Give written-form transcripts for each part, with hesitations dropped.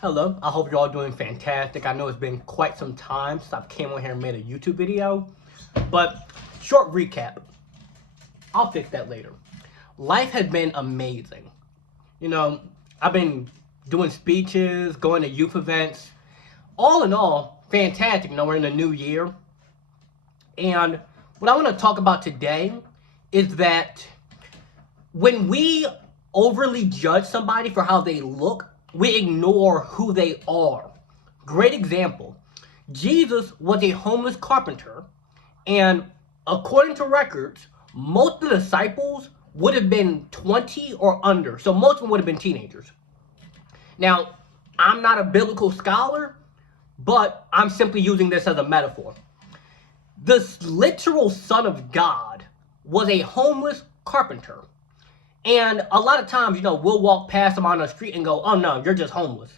Hello, I hope you're all doing fantastic. I know it's been quite some time since I came on here and made a YouTube video, but short recap. I'll fix that later. Life has been amazing. You know, I've been doing speeches, going to youth events. All in all, fantastic. You know, we're in the new year. And what I want to talk about today is that when we overly judge somebody for how they look, we ignore who they are. Great example. Jesus was a homeless carpenter, and according to records, most of the disciples would have been 20 or under. So most of them would have been teenagers. Now, I'm not a biblical scholar, but I'm simply using this as a metaphor. The literal Son of God was a homeless carpenter. And a lot of times, you know, we'll walk past them on the street and go, oh no, you're just homeless.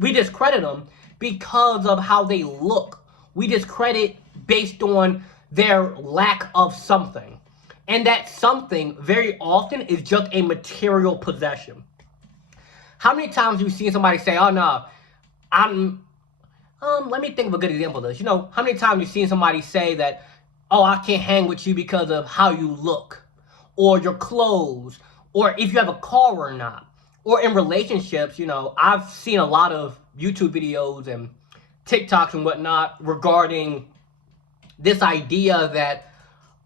We discredit them because of how they look. We discredit based on their lack of something. And that something very often is just a material possession. How many times have you seen somebody say, oh no, let me think of a good example of this. You know, how many times have you seen somebody say that, oh, I can't hang with you because of how you look, or your clothes, or if you have a car or not. Or in relationships, you know, I've seen a lot of YouTube videos and TikToks and whatnot regarding this idea that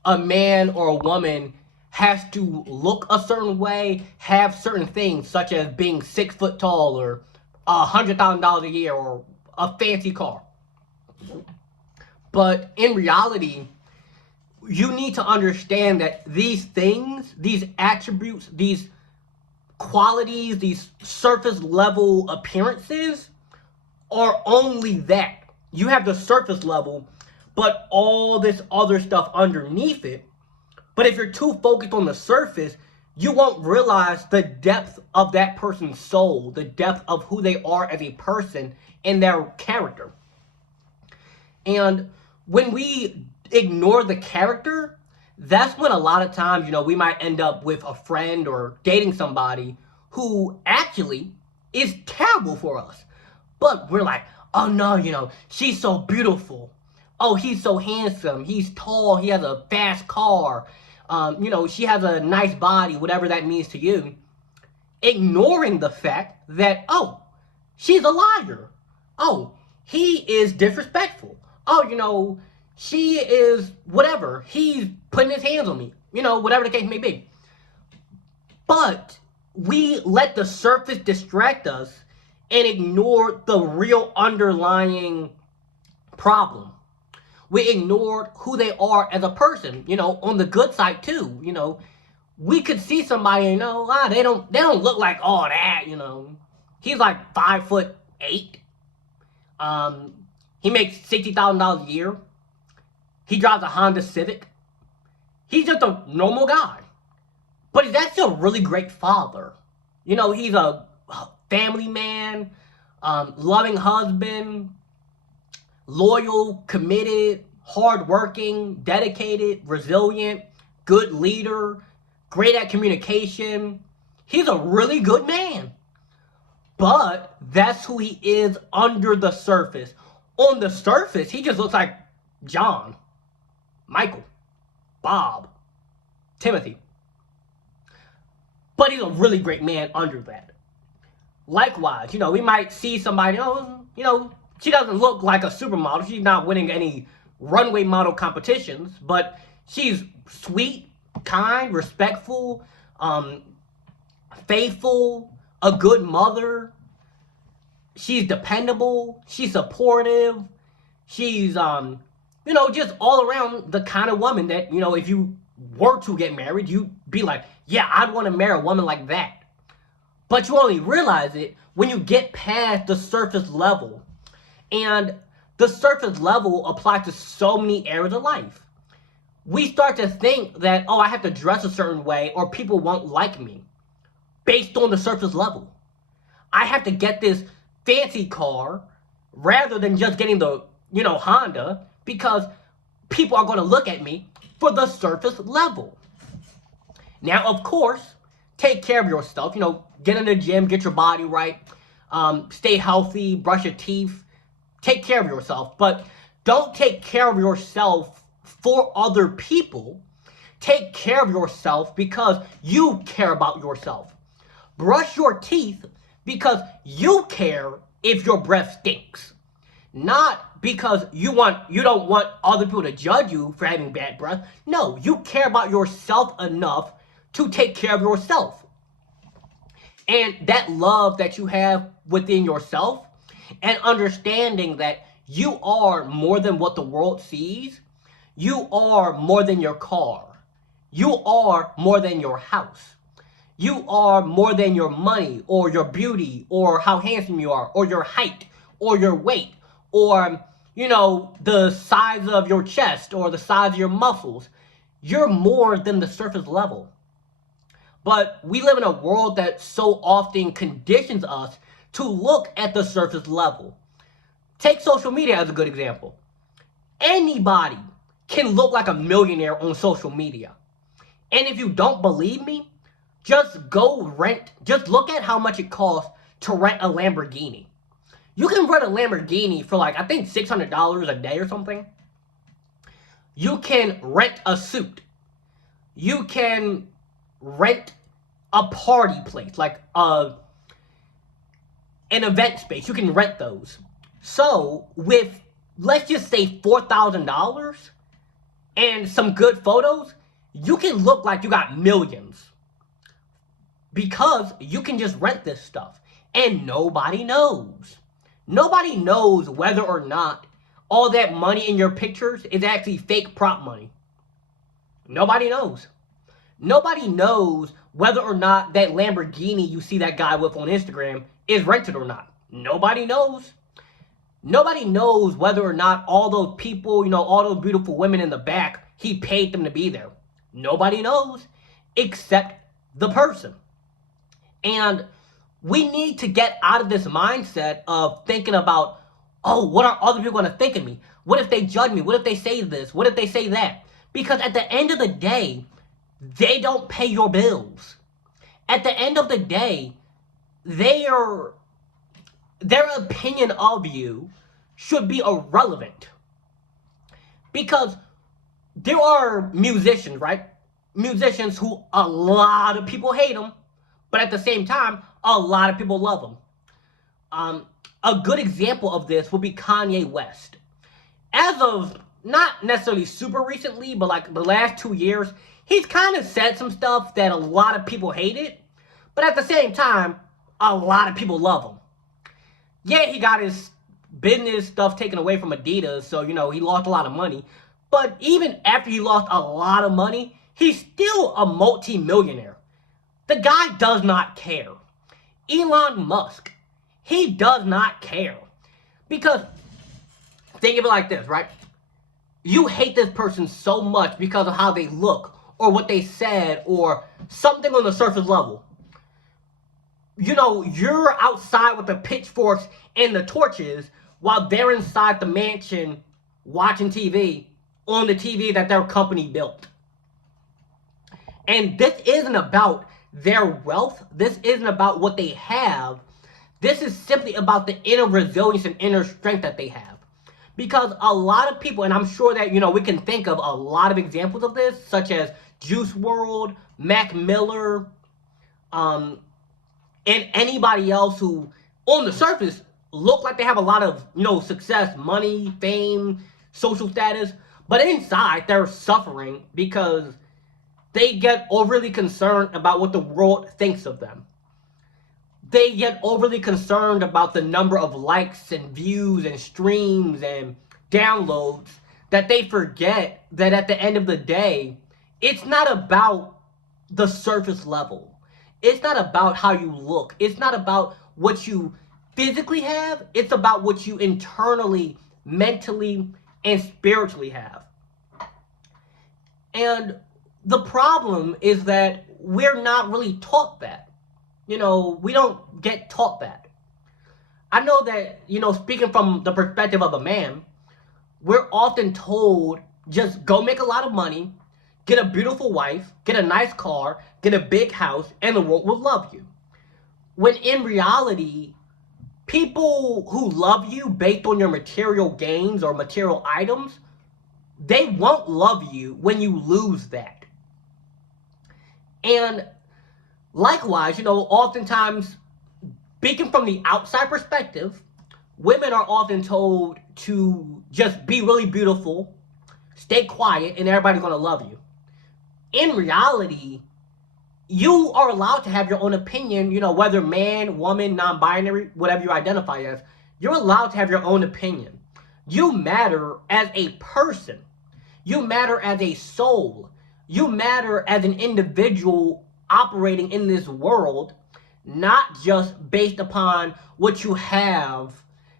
a man or a woman has to look a certain way, have certain things, such as being 6 foot tall, or $100,000 a year, or a fancy car. But in reality, you need to understand that these things, these attributes, these qualities, these surface level appearances are only that. You have the surface level, but all this other stuff underneath it. But if you're too focused on the surface, you won't realize the depth of that person's soul, the depth of who they are as a person and their character. And when we ignore the character, that's when a lot of times, you know, we might end up with a friend or dating somebody who actually is terrible for us. But we're like, oh no, you know, she's so beautiful. Oh, he's so handsome. He's tall. He has a fast car. You know, she has a nice body, whatever that means to you. Ignoring the fact that, oh, she's a liar. Oh, he is disrespectful. Oh, you know, she is whatever. He's putting his hands on me. You know, whatever the case may be. But we let the surface distract us and ignore the real underlying problem. We ignored who they are as a person, you know, on the good side too. You know, we could see somebody, you know, they don't look like all that, you know. He's like 5'8". He makes $60,000 a year. He drives a Honda Civic. He's just a normal guy. But he's actually a really great father. You know, he's a family man, loving husband, loyal, committed, hardworking, dedicated, resilient, good leader, great at communication. He's a really good man. But that's who he is under the surface. On the surface, he just looks like John, Michael, Bob, Timothy. But he's a really great man under that. Likewise, you know, we might see somebody, oh, you know, she doesn't look like a supermodel. She's not winning any runway model competitions, but she's sweet, kind, respectful, faithful, a good mother. She's dependable. She's supportive. She's, you know, just all around the kind of woman that, you know, if you were to get married, you'd be like, yeah, I'd want to marry a woman like that. But you only realize it when you get past the surface level. And the surface level applies to so many areas of life. We start to think that, oh, I have to dress a certain way or people won't like me based on the surface level. I have to get this fancy car rather than just getting the, you know, Honda, because people are going to look at me for the surface level. Now, of course, take care of yourself. Get in the gym, get your body right, stay healthy, brush your teeth, take care of yourself. But don't take care of yourself for other people. Take care of yourself because you care about yourself. Brush your teeth because you care if your breath stinks. Not because you don't want other people to judge you for having bad breath. No, you care about yourself enough to take care of yourself. And that love that you have within yourself and understanding that you are more than what the world sees. You are more than your car. You are more than your house. You are more than your money or your beauty or how handsome you are or your height or your weight or, the size of your chest or the size of your muscles. You're more than the surface level. But we live in a world that so often conditions us to look at the surface level. Take social media as a good example. Anybody can look like a millionaire on social media. And if you don't believe me, just look at how much it costs to rent a Lamborghini. You can rent a Lamborghini for I think $600 a day or something. You can rent a suit. You can rent a party place, an event space. You can rent those. So with, let's just say $4,000 and some good photos, you can look like you got millions because you can just rent this stuff and nobody knows. Nobody knows whether or not all that money in your pictures is actually fake prop money. Nobody knows. Nobody knows whether or not that Lamborghini you see that guy with on Instagram is rented or not. Nobody knows. Nobody knows whether or not all those people, all those beautiful women in the back, he paid them to be there. Nobody knows except the person. And we need to get out of this mindset of thinking about, oh, what are other people going to think of me? What if they judge me? What if they say this? What if they say that? Because at the end of the day, they don't pay your bills. At the end of the day, their opinion of you should be irrelevant. Because there are musicians, right? Musicians who a lot of people hate them, but at the same time, a lot of people love them. A good example of this would be Kanye West. As of not necessarily super recently, but the last 2 years, he's kind of said some stuff that a lot of people hated, but at the same time, a lot of people love him. Yeah, he got his business stuff taken away from Adidas, so, he lost a lot of money. But even after he lost a lot of money, he's still a multi-millionaire. The guy does not care. Elon Musk, he does not care. Because, think of it like this, right? You hate this person so much because of how they look, or what they said, or something on the surface level. You're outside with the pitchforks and the torches while they're inside the mansion watching TV on the TV that their company built. And this isn't about their wealth. This isn't about what they have. This is simply about the inner resilience and inner strength that they have. Because a lot of people, and I'm sure that, we can think of a lot of examples of this, such as Juice WRLD, Mac Miller, and anybody else who, on the surface, look like they have a lot of, success, money, fame, social status, but inside they're suffering because they get overly concerned about what the world thinks of them. They get overly concerned about the number of likes and views and streams and downloads that they forget that at the end of the day, it's not about the surface level. It's not about how you look. It's not about what you physically have. It's about what you internally, mentally, and spiritually have. And the problem is that we're not really taught that. We don't get taught that. I know that, speaking from the perspective of a man, we're often told, just go make a lot of money, get a beautiful wife, get a nice car, get a big house, and the world will love you. When in reality, people who love you based on your material gains or material items, they won't love you when you lose that. And likewise, oftentimes, speaking from the outside perspective, women are often told to just be really beautiful, stay quiet, and everybody's going to love you. In reality, you are allowed to have your own opinion, whether man, woman, non-binary, whatever you identify as, you're allowed to have your own opinion. You matter as a person. You matter as a soul. You matter as an individual operating in this world, not just based upon what you have,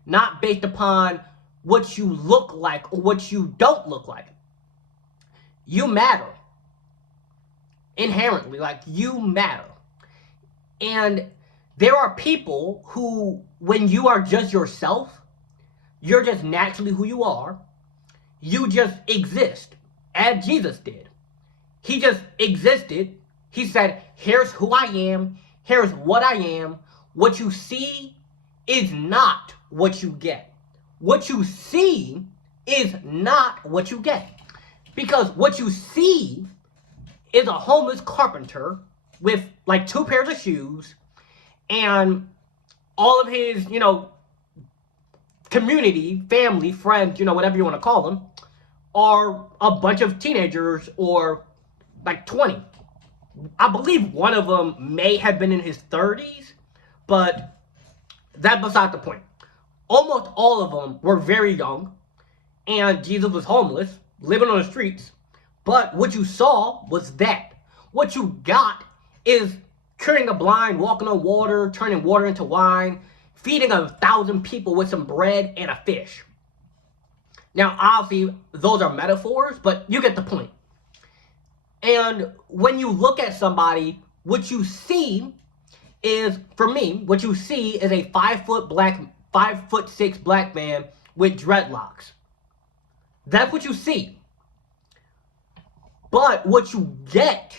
not based upon what you look like or what you don't look like. You matter. Inherently, you matter. And there are people who, when you are just yourself, you're just naturally who you are, you just exist, as Jesus did. He just existed. He said, here's who I am, here's what I am. What you see is not what you get. What you see is not what you get. Because what you see is a homeless carpenter with 2 pairs of shoes, and all of his, community, family, friends, whatever you want to call them, are a bunch of teenagers or 20. I believe one of them may have been in his 30s, but that's beside the point. Almost all of them were very young, and Jesus was homeless, living on the streets. But what you saw was that. What you got is curing a blind, walking on water, turning water into wine, feeding 1,000 people with some bread and a fish. Now, obviously, those are metaphors, but you get the point. And when you look at somebody, what you see is, for me, what you see is a 5'6" black man with dreadlocks. That's what you see. But what you get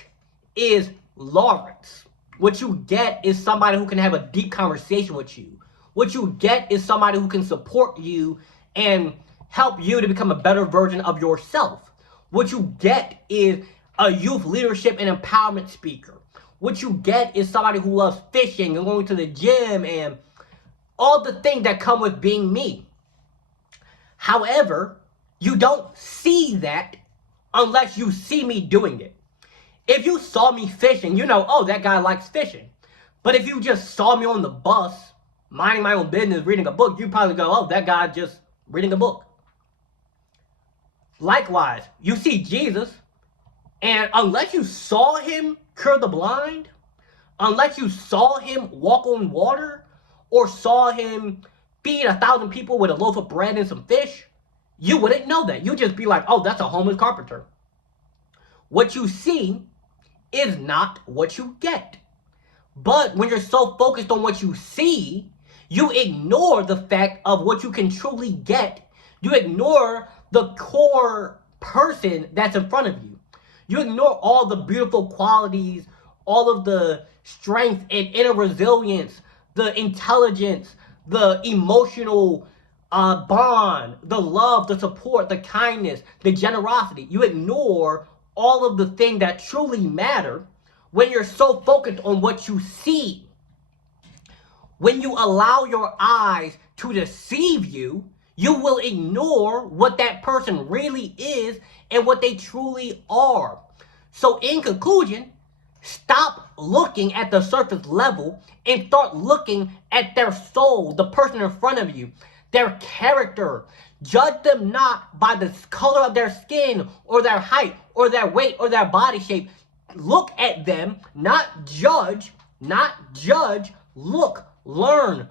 is Lawrence. What you get is somebody who can have a deep conversation with you. What you get is somebody who can support you and help you to become a better version of yourself. What you get is a youth leadership and empowerment speaker. What you get is somebody who loves fishing and going to the gym and all the things that come with being me. However, you don't see that unless you see me doing it. If you saw me fishing, oh, that guy likes fishing. But if you just saw me on the bus, minding my own business, reading a book, you'd probably go, oh, that guy just reading a book. Likewise, you see Jesus, and unless you saw him cure the blind, unless you saw him walk on water, or saw him feed 1,000 people with a loaf of bread and some fish, you wouldn't know that. You'd just be like, oh, that's a homeless carpenter. What you see is not what you get. But when you're so focused on what you see, you ignore the fact of what you can truly get. You ignore the core person that's in front of you. You ignore all the beautiful qualities, all of the strength and inner resilience, the intelligence, the emotional bond, the love, the support, the kindness, the generosity. You ignore all of the things that truly matter when you're so focused on what you see. When you allow your eyes to deceive you, you will ignore what that person really is and what they truly are. So in conclusion, stop looking at the surface level and start looking at their soul, the person in front of you, their character. Judge them not by the color of their skin or their height or their weight or their body shape. Look at them, not judge, look, learn,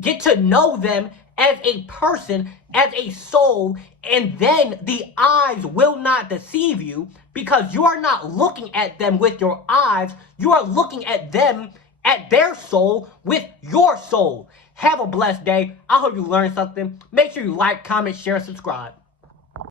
get to know them as a person, as a soul, and then the eyes will not deceive you because you are not looking at them with your eyes. You are looking at them, at their soul, with your soul. Have a blessed day. I hope you learned something. Make sure you like, comment, share, and subscribe.